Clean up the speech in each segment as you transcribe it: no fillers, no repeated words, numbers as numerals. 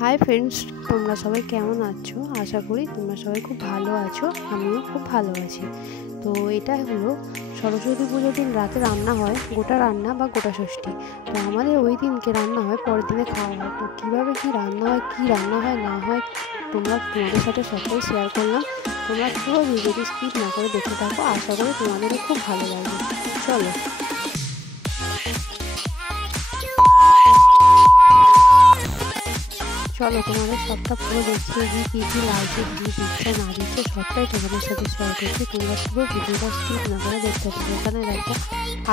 Hi friends, তোমরা সবাই কেমন আছো? আশা করি তোমরা সবাই খুব ভালো আছো। আমিও খুব ভালো আছি। তো এটা হলো সরস্বতী পুজোর দিন রাতে রান্না হয় গোটা রান্না বা গোটা ষষ্ঠী। তো আমাদের ওই দিনকে রান্না হয়, পরের দিনে খাওয়া হয়। তো কীভাবে কী রান্না হয় না হয় তোমাদের সাথে সবটাই শেয়ার করলাম। তোমরা পুরো ভিডিওটি স্কিপ না করে দেখতে থাকো, আশা করি তোমাদেরও খুব ভালো লাগবে। চলো তোমাদের সবটা পুরো দেখিয়ে দিই, কী কী লাগছে, কী দিচ্ছে না দিচ্ছে সবটাই তোমাদের সাথে শেয়ার করছি। তোমরা পুরো ভিডিওটা স্কিপ না করে দেখতে পাবো। এখানে দেখো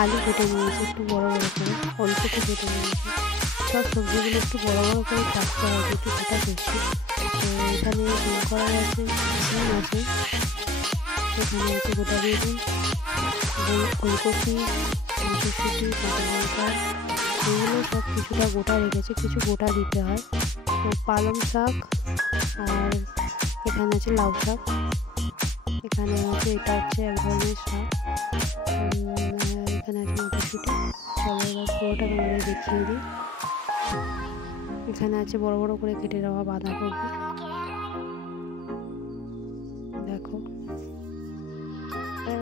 আলু কেটে নিয়েছি একটু বড় বড় করে, ওলকপি কেটে নিয়েছি। সব সবজিগুলো একটু বড় বড় করে কাটতে হবে একটু গোটা করছি। তো এখানে বের করা আছে, সিম আছে, এখানে একটু গোটা দিয়ে দিই, ওলকপি, মটরশুঁটি, কাঁচা লঙ্কা, এগুলো সব কিছুটা গোটা রেখেছে, কিছু গোটা দিতে হয়। তো পালং শাক, আর এখানে আছে লাউ শাক, এখানে আছে এটা হচ্ছে এক ধরনের শাক, এখানে আছে মটরশুঁটি। চলো এবার পুরোটা তোমাদের দেখিয়ে দিই। এখানে আছে বড় বড় করে কেটে দেওয়া বাঁধাকপি। দেখো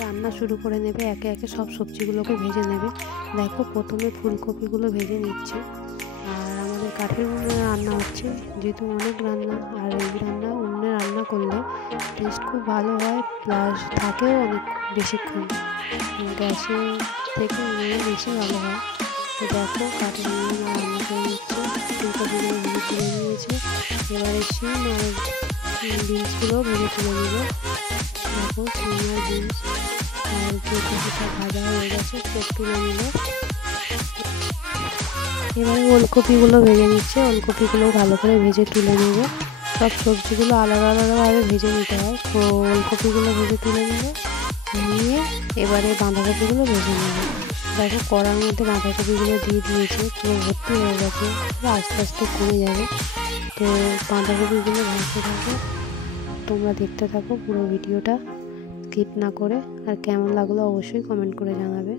রান্না শুরু করে নেবে, একে একে সব সবজিগুলোকে ভেজে নেবে। দেখো প্রথমে ফুলকপিগুলো ভেজে নিচ্ছে। আর আমাদের কাঠের উনুনে রান্না হচ্ছে, যেহেতু অনেক রান্না, আর এই উনুনে রান্না করলে টেস্ট খুব ভালো হয়, প্লাস থাকেও অনেক বেশিক্ষণ। গ্যাসে থেকে উনুনে বেশি ভালো হয়। তো দেখো কাঠের উনুনে রান্না করে নিচ্ছে, ফুলকপিগুলো ভেজে তুলে নিয়েছে। এবারে শিম আর বিনসগুলো ভেজে তুলে নেবে। দেখো শিম আর বিনস আর ফুলকপিটা ভাজা হয়ে গেছে, সব তুলে নিল। এবারে ওলকপিগুলো ভেজে নিচ্ছে, ওলকপিগুলো ভালো করে ভেজে তুলে নেবে। সব সবজিগুলো আলাদা আলাদাভাবে ভেজে নিতে হয়। তো ওলকপিগুলো ভেজে তুলে নেবে, নিয়ে এবারে বাঁধাকপিগুলো ভেজে নেবে। দেখো কড়ার মধ্যে বাঁধাকপিগুলো দিয়ে দিয়েছে, পুরো ভর্তি হয়ে গেছে, আস্তে আস্তে কমে যাবে। তো বাঁধাকপিগুলো ভাজতে থাকো, তোমরা দেখতে থাকো পুরো ভিডিওটা স্কিপ না করে। আর কেমন লাগলো অবশ্যই কমেন্ট করে জানাবে।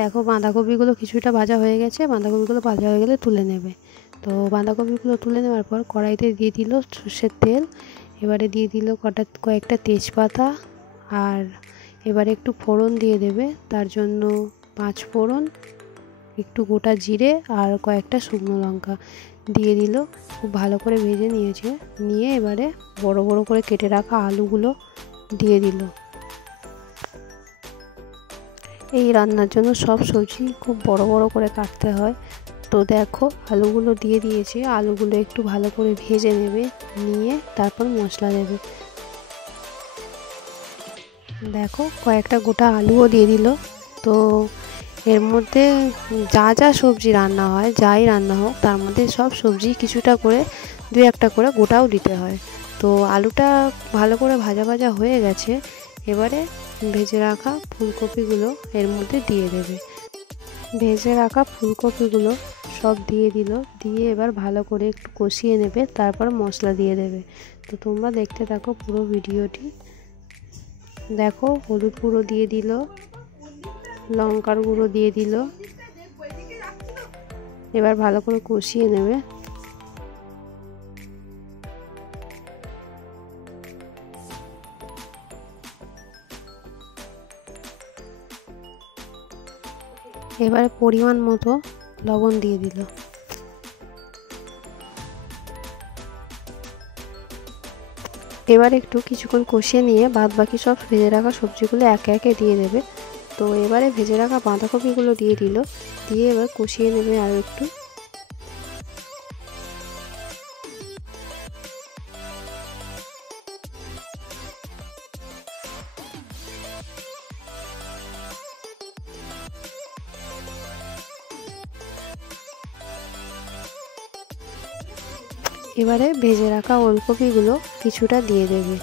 দেখো বাঁধাকপিগুলো কিছুটা ভাজা হয়ে গেছে, বাঁধাকপিগুলো ভাজা হয়ে গেলে তুলে নেবে। তো বাঁধাকপিগুলো তুলে নেওয়ার পর কড়াইতে দিয়ে দিল সর্ষের তেল, এবারে দিয়ে দিল কয়েকটা তেজপাতা, আর এবারে একটু ফোড়ন দিয়ে দেবে। তার জন্য 5 ফোড়ন, একটু গোটা জিরে আর কয়েকটা শুকনো লঙ্কা দিয়ে দিল। খুব ভালো করে ভেজে নিয়েছে, নিয়ে এবারে বড় বড় করে কেটে রাখা আলুগুলো দিয়ে দিল। এই রান্নার জন্য সব সবজি খুব বড় বড় করে কাটতে হয়। তো দেখো আলুগুলো দিয়ে দিয়েছি, আলুগুলো একটু ভালো করে ভেজে নেবে, নিয়ে তারপর মশলা দেবে। দেখো কয়েকটা গোটা আলুও দিয়ে দিল। তো এর মধ্যে যা যা সবজি রান্না হয়, যাই রান্না হোক, তার মধ্যে সব সবজি কিছুটা করে 2-1টা করে গোটাও দিতে হয়। তো আলুটা ভালো করে ভাজা ভাজা হয়ে গেছে, এবারে ভেজে রাখা ফুলকপিগুলো এর মধ্যে দিয়ে দেবে। ভেজে রাখা ফুলকপিগুলো সব দিয়ে দিল, দিয়ে এবার ভালো করে একটু কষিয়ে নেবে, তারপর মশলা দিয়ে দেবে। তো তোমরা দেখতে থাকো পুরো ভিডিওটি। দেখো হলুদ গুঁড়ো দিয়ে দিল, লঙ্কার গুঁড়ো দিয়ে দিল, এবার ভালো করে কষিয়ে নেবে। এবারে পরিমাণ মতো লবণ দিয়ে দিল। এবার একটু কিছুক্ষণ কষিয়ে নিয়ে বাদ বাকি সব ভেজে রাখা সবজিগুলো একে একে দিয়ে দেবে। তো এবারে ভেজে রাখা বাঁধাকপিগুলো দিয়ে দিল, দিয়ে এবার কষিয়ে নেবে আরও একটু। এবারে ভেজে রাখা ওলকপিগুলো কিছুটা দিয়ে দেবে।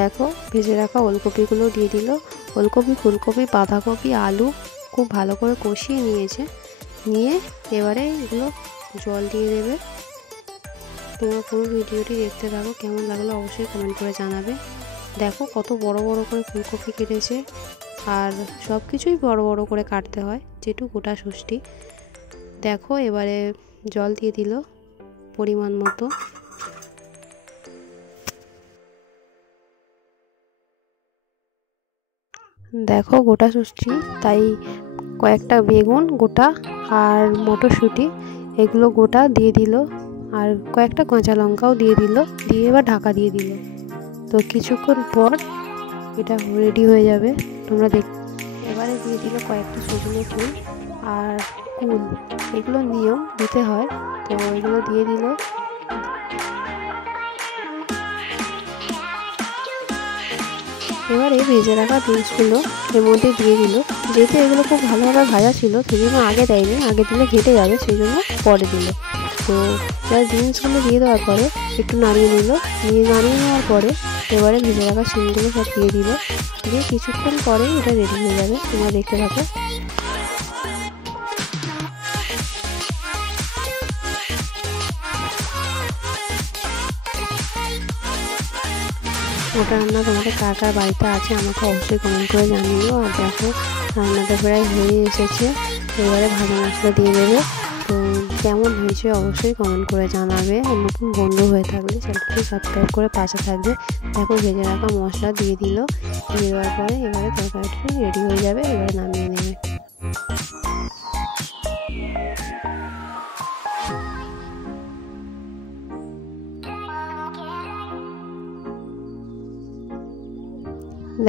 দেখো ভেজে রাখা ওলকপিগুলো দিয়ে দিল। ওলকপি, ফুলকপি, বাঁধাকপি, আলু খুব ভালো করে কষিয়ে নিয়েছে। নিয়ে এবারে এগুলো জল দিয়ে দেবে। তোমরা পুরো ভিডিওটি দেখতে থাকো, কেমন লাগলো অবশ্যই কমেন্ট করে জানাবে। দেখো কত বড় বড় করে ফুলকপি কেটেছে, আর সব কিছুই বড় বড় করে কাটতে হয় যেটু গোটা ষষ্ঠী। দেখো এবারে জল দিয়ে দিল পরিমাণ মতো। দেখো গোটা ষষ্ঠী তাই কয়েকটা বেগুন গোটা আর মটরশুঁটি এগুলো গোটা দিয়ে দিল, আর কয়েকটা কাঁচা লঙ্কাও দিয়ে দিল, দিয়ে এবার ঢাকা দিয়ে দিল। তো কিছুক্ষণ পর এটা রেডি হয়ে যাবে, তোমরা দেখ। এবারে দিয়ে দিল কয়েকটা সজনে ফুল আর কুল, এগুলো নিয়ম দিতে হয়, তো এগুলো দিয়ে দিল। এবারে ভেজে রাখা বিনসগুলো এর মধ্যে দিয়ে দিল। যেহেতু এগুলো খুব ভালোভাবে ভাজা ছিল সেই জন্য আগে দেয়নি, আগে দিলে ঘেটে যাবে সেই জন্য পরে দিল। তো এবার বিনসগুলো দিয়ে দেওয়ার পরে একটু নাড়িয়ে নিল, নাড়িয়ে নেওয়ার পরে এবারে ভেজে রাখা শিমগুলো সব দিয়ে দিল, দিয়ে কিছুক্ষণ পরে এটা রেডি হয়ে যাবে। তোমরা দেখতে থাকো। ওটা রান্না তোমাদের কার কার বাড়িতে আছে আমাকে অবশ্যই কমেন্ট করে জানিও। আর দেখো রান্নাটা প্রায় হয়ে এসেছে, এবারে ভাজা মশলা দিয়ে দেবে। তো কেমন হয়েছে অবশ্যই কমেন্ট করে জানাবে। নতুন বন্ধু হয়ে থাকলে চ্যানেলটি সাবস্ক্রাইব করে পাশে থাকবে। দেখো ভেজে রাখা মশলা দিয়ে দিল, দিয়ে দেওয়ার পরে এবারে তরকারিটি রেডি হয়ে যাবে, এবারে নামিয়ে নেবে।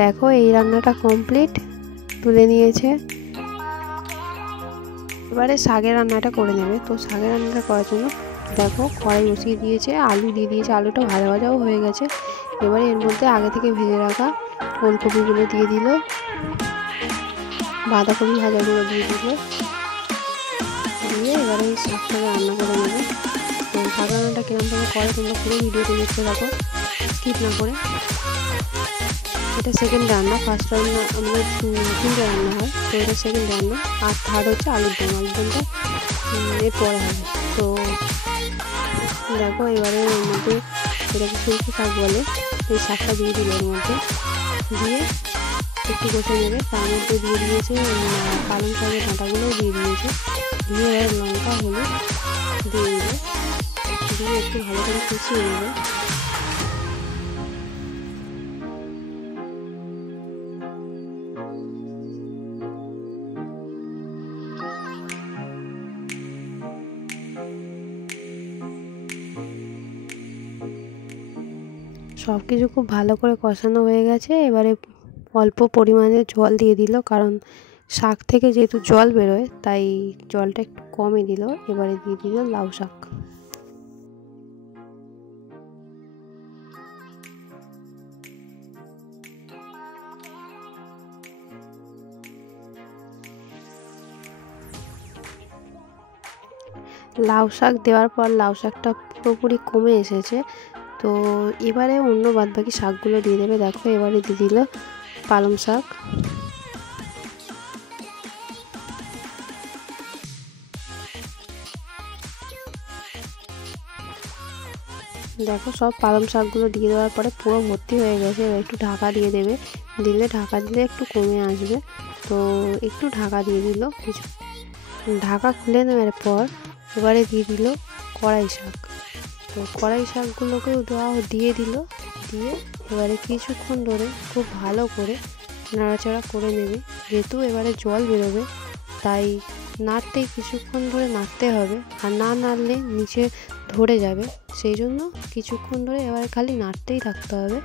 দেখো এই রান্নাটা কমপ্লিট, তুলে নিয়েছে। এবারে শাকের রান্নাটা করে নেবে। তো শাকের রান্নাটা করার জন্য দেখো কড়াই বসিয়ে দিয়েছে, আলু দিয়ে দিয়েছে, আলুটা ভাজা ভাজাও হয়ে গেছে। এবারে এর মধ্যে আগে থেকে ভেজে রাখা ওলকপিগুলো দিয়ে দিল, বাঁধাকপি ভাজাগুলো দিয়ে দিল, দিয়ে এবারে এই শাকটাকে রান্না করে নেবে। তো শাক রান্নাটা কিরমভাবে করে তোমরা পুরো ভিডিওতে দেখতে থাকো, স্কিপ না করে। এটা সেকেন্ড রান্না, ফার্স্ট রান্না আমাদের 3টে রান্না হয়, তো এটা সেকেন্ড রান্না। আর থার্ড হচ্ছে আলুর দম, আলুর দমটা এর পরে হবে। তো দেখো এবারে এর মধ্যে এটাকে শুল্কি শাক বলে, এই শাকটা দিয়ে দিল এর মধ্যে, দিয়ে একটু কষে নেবে। তার মধ্যে দিয়ে দিয়েছে পালং শাকের ডাঁটাগুলোও দিয়ে দিয়েছে, দিয়ে এবার লঙ্কা হলুদ দিয়ে দিল, দিয়ে একটু ভালো করে কষিয়ে নেবে। সব কিছু খুব ভালো করে কষানো হয়ে গেছে। এবারে অল্প পরিমাণে জল দিয়ে দিল, কারণ শাক থেকে যেহেতু জল বেরোয় তাই জলটা একটু কমই দিল। এবারে দিয়ে দিল লাউ শাক। লাউ শাক দেওয়ার পর লাউ শাকটা পুরোপুরি কমে এসেছে। তো এবারে অন্য বাদবাকি শাকগুলো দিয়ে দেবে। দেখো এবারে দিয়ে দিল পালং শাক, দেখো সব পালং শাকগুলো দিয়ে দেওয়ার পরে পুরো ভর্তি হয়ে গেছে। এবার একটু ঢাকা দিয়ে দেবে, ঢাকা দিলে একটু কমে আসবে। তো একটু ঢাকা দিয়ে দিল, কিছু ঢাকা খুলে নেওয়ার পর এবারে দিয়ে দিল কড়াই শাক। তো কড়াই শাকগুলোকেও দিয়ে দিল, দিয়ে এবারে কিছুক্ষণ ধরে খুব ভালো করে নাড়াচাড়া করে নেবে। যেহেতু এবারে জল বেরোবে তাই নাড়তেই কিছুক্ষণ ধরে নাড়তে হবে, আর না নাড়লে নিচে ধরে যাবে, সেই জন্য কিছুক্ষণ ধরে এবারে খালি নাড়তেই থাকতে হবে।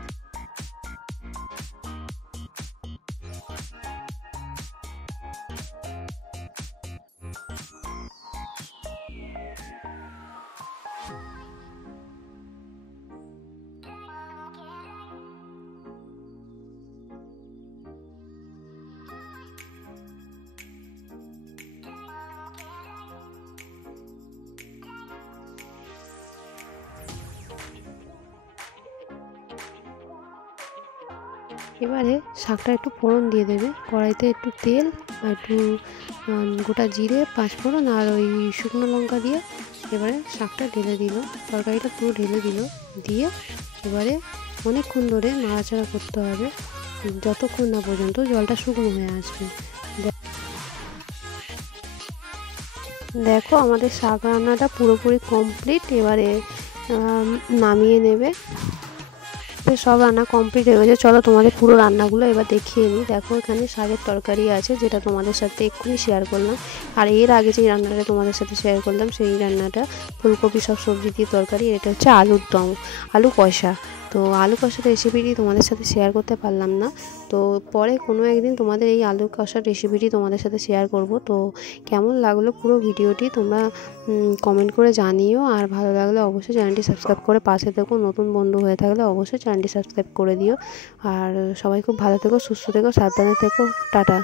এবারে শাকটা একটু ফোড়ন দিয়ে দেবে, কড়াইতে একটু তেল আর একটু গোটা জিরে, পাঁচফোড়ন আর ওই শুকনো লঙ্কা দিয়ে এবারে শাকটা ঢেলে দিল, তরকারিটা পুরো ঢেলে দিল। দিয়ে এবারে অনেকক্ষণ ধরে নাড়াচাড়া করতে হবে যতক্ষণ না পর্যন্ত জলটা শুকনো হয়ে আসবে। দেখো আমাদের শাক রান্নাটা পুরোপুরি কমপ্লিট। এবারে নামিয়ে নেবে। সব রান্না কমপ্লিট হয়ে গেছে। চলো তোমাদের পুরো রান্নাগুলো এবার দেখিয়ে নিই। দেখো এখানে শাকের তরকারি আছে, যেটা তোমাদের সাথে এক্ষুনি শেয়ার করলাম। আর এর আগে যে রান্নাটা তোমাদের সাথে শেয়ার করলাম সেই রান্নাটা ফুলকপি সব সবজি দিয়ে তরকারি। এটা হচ্ছে আলুর দম, আলু কষা। তো আলু কষার রেসিপিটি তোমাদের সাথে শেয়ার করতে পারলাম না, তো পরে কোনো একদিন তোমাদের এই আলু কষার রেসিপিটি তোমাদের সাথে শেয়ার করব। তো কেমন লাগলো পুরো ভিডিওটি তোমরা কমেন্ট করে জানিও। আর ভালো লাগলে অবশ্যই চ্যানেলটি সাবস্ক্রাইব করে পাশে থেকো। নতুন বন্ধু হয়ে থাকলে অবশ্যই চ্যানেলটি সাবস্ক্রাইব করে দিও। আর সবাই খুব ভালো থেকো, সুস্থ থেকো, সাবধানে থেকো। টাটা।